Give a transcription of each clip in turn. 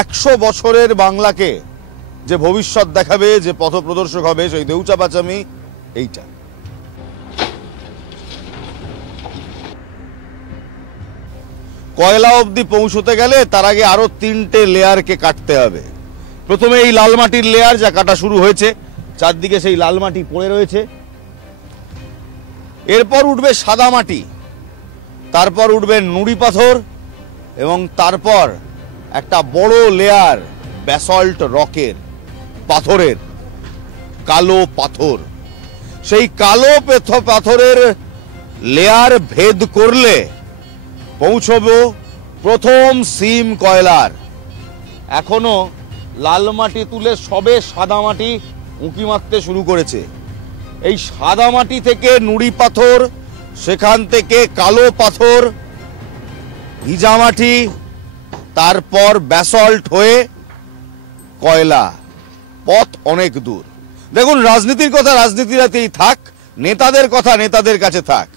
100 বছরের বাংলাকে যে ভবিষ্যৎ দেখাবে, যে পথপ্রদর্শক হবে, সেই দেউচা পাচামি এইটা। কয়লা অবধি পৌঁছতে গেলে তার আগে আরো 3টে লেয়ারকে কাটতে হবে। প্রথমে এই লাল মাটির লেয়ার যা কাটা শুরু হয়েছে, চারদিকে সেই লাল মাটি পড়ে রয়েছে। এরপর উঠবে সাদা মাটি, তারপর উঠবে নুড়ি পাথর, এবং তারপর একটা বড় লেয়ার ব্যাসল্ট রকের, পাথরের, কালো পাথর। সেই কালো পাথরের লেয়ার ভেদ করলে পৌঁছবো প্রথম সিম কয়লার। এখনো লাল মাটি তুলে সবে সাদা মাটি উঁকি মারতে শুরু করেছে। এই সাদা মাটি থেকে নুড়ি পাথর, সেখান থেকে কালো পাথর, ভিজা মাটি, তারপর ব্যাসল্ট হয়ে কয়লা। পথ অনেক দূর। দেখুন, রাজনীতির কথা রাজনীতিরাতেই থাক, নেতাদের কথা নেতাদের কাছে থাক।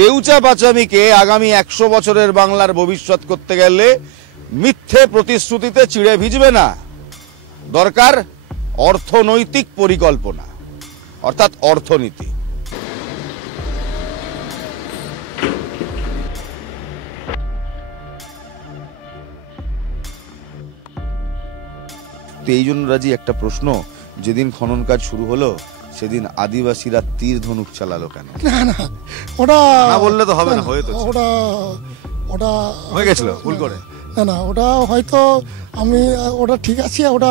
দেউচা পাচামিকে আগামী 100 বছরের বাংলার ভবিষ্যৎ করতে গেলে মিথ্যে প্রতিশ্রুতিতে চিড়ে ভিজবে না। দরকার অর্থনৈতিক পরিকল্পনা, অর্থাৎ অর্থনীতি। তো এই জন্য রাজি একটা প্রশ্ন, যেদিন খনন কাজ শুরু হলো সেদিন আদিবাসীরা তীর ধনুক চালালো কেন? না না, ওটা না বললে তো হবে না। ওটা হয়ে গেছিল ভুল করে। না না, ওটা হয়তো আমি ওটা ঠিক আছে, ওটা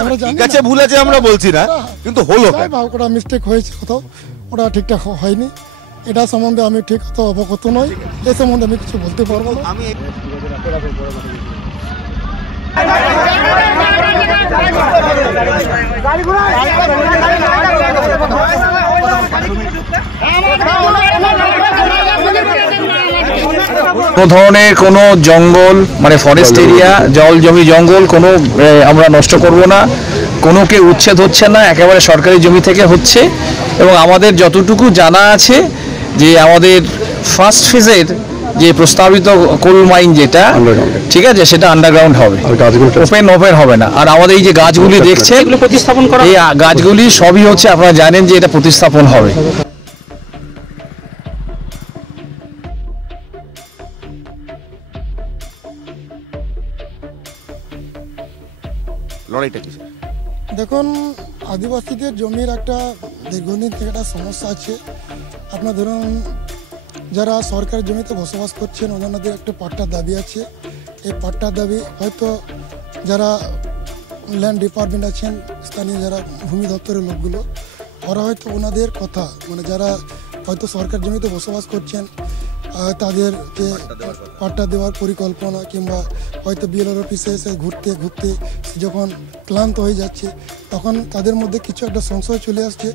আমরা জানি ঠিক আছে, ভুল আছে আমরা বলছি না, কিন্তু হলো কেন? ওটা মিস্টেক হয়েছে, কোথাও ওটা ঠিকঠাক হয়নি। এটা সম্বন্ধে আমি ঠিক তো অবগত নই, এ সম্বন্ধে আমি কিছু বলতে পারবো না। আমি কোনো ধরনের কোনো জঙ্গল মানে ফরেস্ট এরিয়া, জল জমি জঙ্গল কোনো আমরা নষ্ট করব না। কোনো কেউ উচ্ছেদ হচ্ছে না, একেবারে সরকারি জমি থেকে হচ্ছে। এবং আমাদের যতটুকু জানা আছে যে আমাদের ফার্স্ট ফেজের যে প্রস্তাবিত কোল মাইন যেটা, ঠিক আছে, সেটা আন্ডারগ্রাউন্ড হবে, ওপেন হবে না। আর আমাদের এই যে গাছগুলি দেখছেন, প্রতিস্থাপন করা, এই গাছগুলি সবই হচ্ছে, আপনারা জানেন যে এটা প্রতিস্থাপন হবে। লড়াইটা কি? দেখুন, আদিবাসীদের জমির একটা দীর্ঘদিন থেকে একটা সমস্যা আছে। আপনার ধরুন, যারা সরকারি জমিতে বসবাস করছেন ওনাদের একটা পাট্টার দাবি আছে। এই পাট্টার দাবি হয়তো যারা ল্যান্ড ডিপার্টমেন্ট আছেন, স্থানীয় যারা ভূমি দপ্তরের লোকগুলো, ওরা হয়তো ওনাদের কথা মানে যারা হয়তো সরকারি জমিতে বসবাস করছেন তাদেরকে পাট্টা দেওয়ার পরিকল্পনা, কিংবা হয়তো বিএলআর অফিসে এসে ঘুরতে ঘুরতে যখন ক্লান্ত হয়ে যাচ্ছে তখন তাদের মধ্যে কিছু একটা সংশয় চলে আসছে।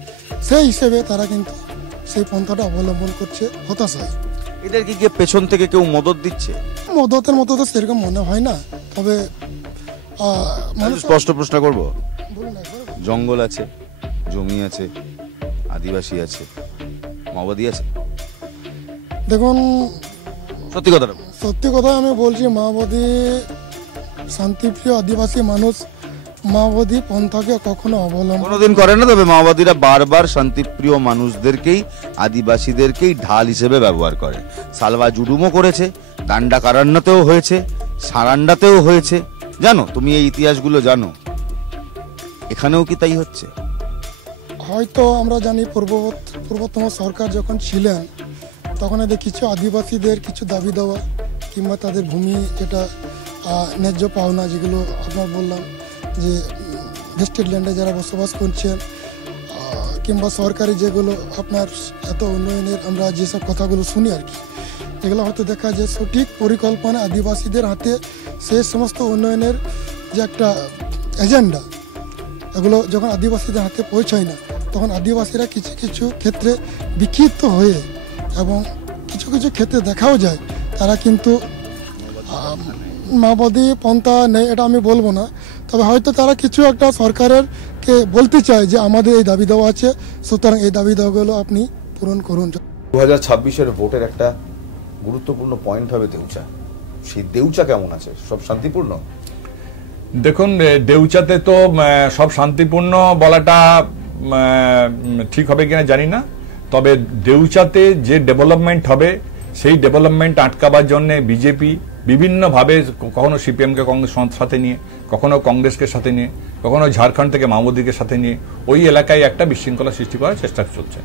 সেই হিসেবে তারা কিন্তু সেই পন্থাটা অবলম্বন করছে হতাশায়। এদেরকে গিয়ে পেছন থেকে কেউ মদত দিচ্ছে? মদতের মতো তো সেরকম মনে হয় না, তবে স্পষ্ট প্রশ্ন করবো, জঙ্গল আছে, জমি আছে, আদিবাসী আছে, মাওবাদী আছে। দেখুন, সত্যি কথা আমি বলছি, মাওবাদী শান্তিপ্রিয় আদিবাসী মানুষ মাওবাদী পন্থাকে কখনো অবলম্বন কোনোদিন করে না। তবে মাওবাদীরা বারবার শান্তিপ্রিয় মানুষদেরকেই, আদিবাসীদেরকেই ঢাল হিসেবে ব্যবহার করে। সালভা জুডুমও করেছে, দান্ডা কারান্নাতেও হয়েছে, সারান্ডাতেও হয়েছে। জানো তুমি এই ইতিহাসগুলো জানো? এখানেও কি তাই হচ্ছে? হয়তো আমরা জানি পূর্বতম সরকার যখন ছিলেন তখন এদের কিছু আদিবাসীদের কিছু দাবি দেওয়া কিংবা তাদের ভূমি যেটা ন্যায্য পাওনা, যেগুলো আপনার বললাম যে ভেস্টেড ল্যান্ডে যারা বসবাস করছেন, কিংবা সরকারি যেগুলো আপনার এত উন্নয়নের আমরা যেসব কথাগুলো শুনি আর কি, এগুলো হয়তো দেখা যায় সঠিক পরিকল্পনা আদিবাসীদের হাতে সেই সমস্ত উন্নয়নের যে একটা এজেন্ডা, এগুলো যখন আদিবাসীদের হাতে পৌঁছায় না তখন আদিবাসীরা কিছু কিছু ক্ষেত্রে বিক্ষিপ্ত হয়ে, এবং কিছু কিছু ক্ষেত্রে দেখাও যায় তারা কিন্তু মাওবাদী পন্থা নেই এটা আমি বলবো না, তবে হয়তো তারা কিছু একটা সরকারেরকে বলতে চায় যে আমাদের এই দাবি দেওয়া আছে, সুতরাং এই দাবি দেওয়াগুলো আপনি পূরণ করুন। 2026-এর ভোটের একটা গুরুত্বপূর্ণ পয়েন্ট হবে দেউচা। সেই দেউচা কেমন আছে? সব শান্তিপূর্ণ? দেখুন, দেউচাতে তো সব শান্তিপূর্ণ বলাটা ঠিক হবে কিনা জানি না, তবে দেউচাতে যে ডেভেলপমেন্ট হবে সেই ডেভেলপমেন্ট আটকাবার জন্য বিজেপি বিভিন্নভাবে, কখনো সিপিএমকে কংগ্রেস সাথে নিয়ে, কখনো কংগ্রেসকে সাথে নিয়ে, কখনো ঝাড়খণ্ড থেকে মামুদিকে সাথে নিয়ে ওই এলাকায় একটা বিশৃঙ্খলা সৃষ্টি করার চেষ্টা চলছে।